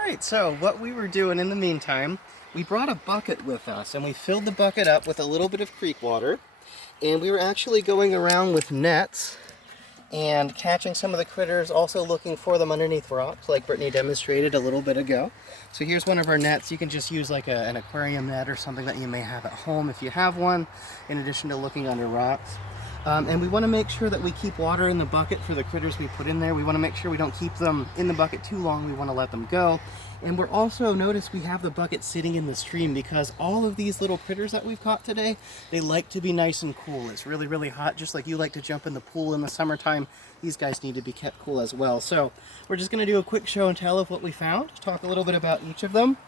Alright, so what we were doing in the meantime, we brought a bucket with us and we filled the bucket up with a little bit of creek water, and we were actually going around with nets and catching some of the critters, also looking for them underneath rocks like Brittany demonstrated a little bit ago. So here's one of our nets. You can just use like an aquarium net or something that you may have at home if you have one, in addition to looking under rocks. And we want to make sure that we keep water in the bucket for the critters we put in there. We want to make sure we don't keep them in the bucket too long. We want to let them go. And we're also, notice we have the bucket sitting in the stream because all of these little critters that we've caught today, they like to be nice and cool. It's really, really hot, just like you like to jump in the pool in the summertime. These guys need to be kept cool as well. So we're just going to do a quick show and tell of what we found, talk a little bit about each of them.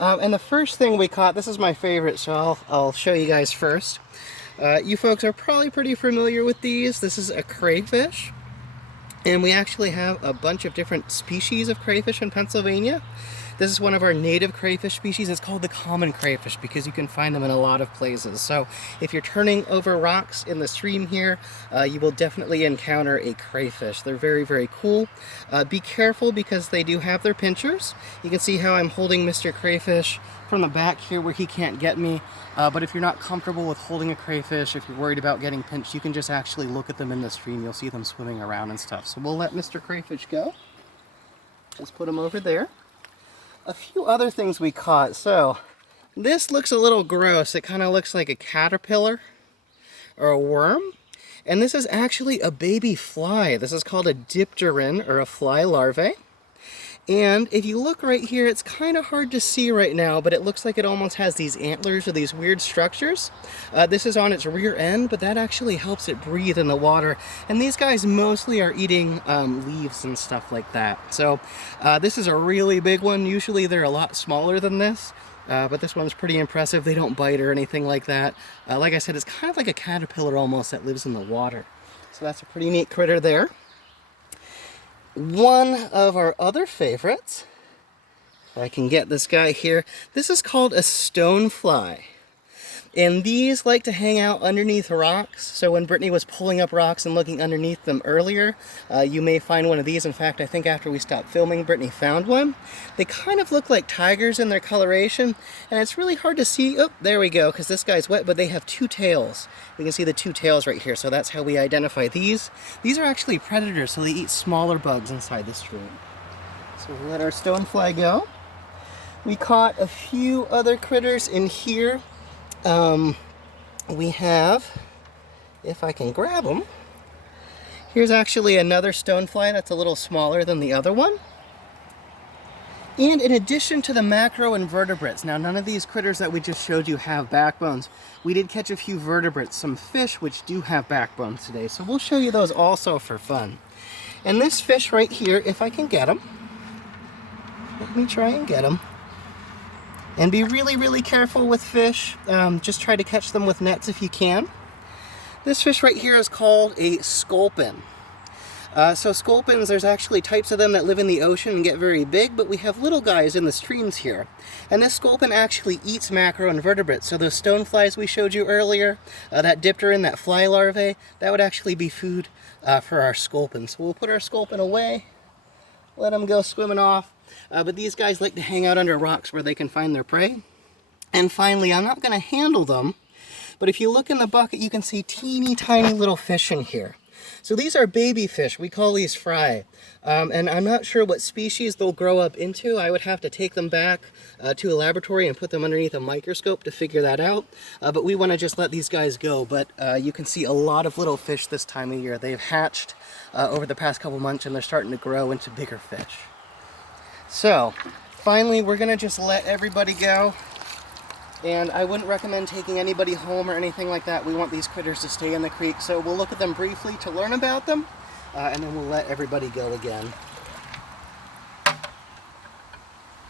And the first thing we caught, this is my favorite, so I'll show you guys first. You folks are probably pretty familiar with these. This is a crayfish, and we actually have a bunch of different species of crayfish in Pennsylvania. This is one of our native crayfish species. It's called the common crayfish because you can find them in a lot of places. So if you're turning over rocks in the stream here, you will definitely encounter a crayfish. They're very, very cool. Be careful because they do have their pinchers. You can see how I'm holding Mr. Crayfish from the back here where he can't get me. But if you're not comfortable with holding a crayfish, if you're worried about getting pinched, you can just actually look at them in the stream. You'll see them swimming around and stuff. So we'll let Mr. Crayfish go. Just put him over there. A few other things we caught. So this looks a little gross. It kind of looks like a caterpillar or a worm. And this is actually a baby fly. This is called a dipteran, or a fly larvae. And if you look right here, it's kind of hard to see right now, but it looks like it almost has these antlers or these weird structures. This is on its rear end, but that actually helps it breathe in the water. And these guys mostly are eating leaves and stuff like that. So this is a really big one. Usually they're a lot smaller than this, but this one's pretty impressive. They don't bite or anything like that. Like I said, it's kind of like a caterpillar almost that lives in the water. So that's a pretty neat critter there. One of our other favorites, if I can get this guy here, this is called a stonefly. And these like to hang out underneath rocks. So when Brittany was pulling up rocks and looking underneath them earlier, you may find one of these. In fact, I think after we stopped filming, Brittany found one. They kind of look like tigers in their coloration, and it's really hard to see. Oh, there we go, because this guy's wet, but they have two tails. We can see the two tails right here, so that's how we identify these. These are actually predators, so they eat smaller bugs inside the stream. So we'll let our stonefly go. We caught a few other critters in here. We have, if I can grab them, here's actually another stonefly that's a little smaller than the other one. And in addition to the macroinvertebrates, now none of these critters that we just showed you have backbones. We did catch a few vertebrates, some fish which do have backbones today, so we'll show you those also for fun. And this fish right here, if I can get him, let me try and get him. And be really, really careful with fish. Just try to catch them with nets if you can. This fish right here is called a sculpin. So sculpins, there's actually types of them that live in the ocean and get very big, but we have little guys in the streams here. And this sculpin actually eats macroinvertebrates. So those stoneflies we showed you earlier, that dipteran, that fly larvae, that would actually be food for our sculpin. So we'll put our sculpin away, let him go swimming off. But these guys like to hang out under rocks where they can find their prey. And finally, I'm not going to handle them, but if you look in the bucket, you can see teeny tiny little fish in here. So these are baby fish. We call these fry. And I'm not sure what species they'll grow up into. I would have to take them back to a laboratory and put them underneath a microscope to figure that out. But we want to just let these guys go. But you can see a lot of little fish this time of year. They've hatched over the past couple months, and they're starting to grow into bigger fish. So, finally, we're going to just let everybody go. And I wouldn't recommend taking anybody home or anything like that. We want these critters to stay in the creek. So we'll look at them briefly to learn about them, and then we'll let everybody go again.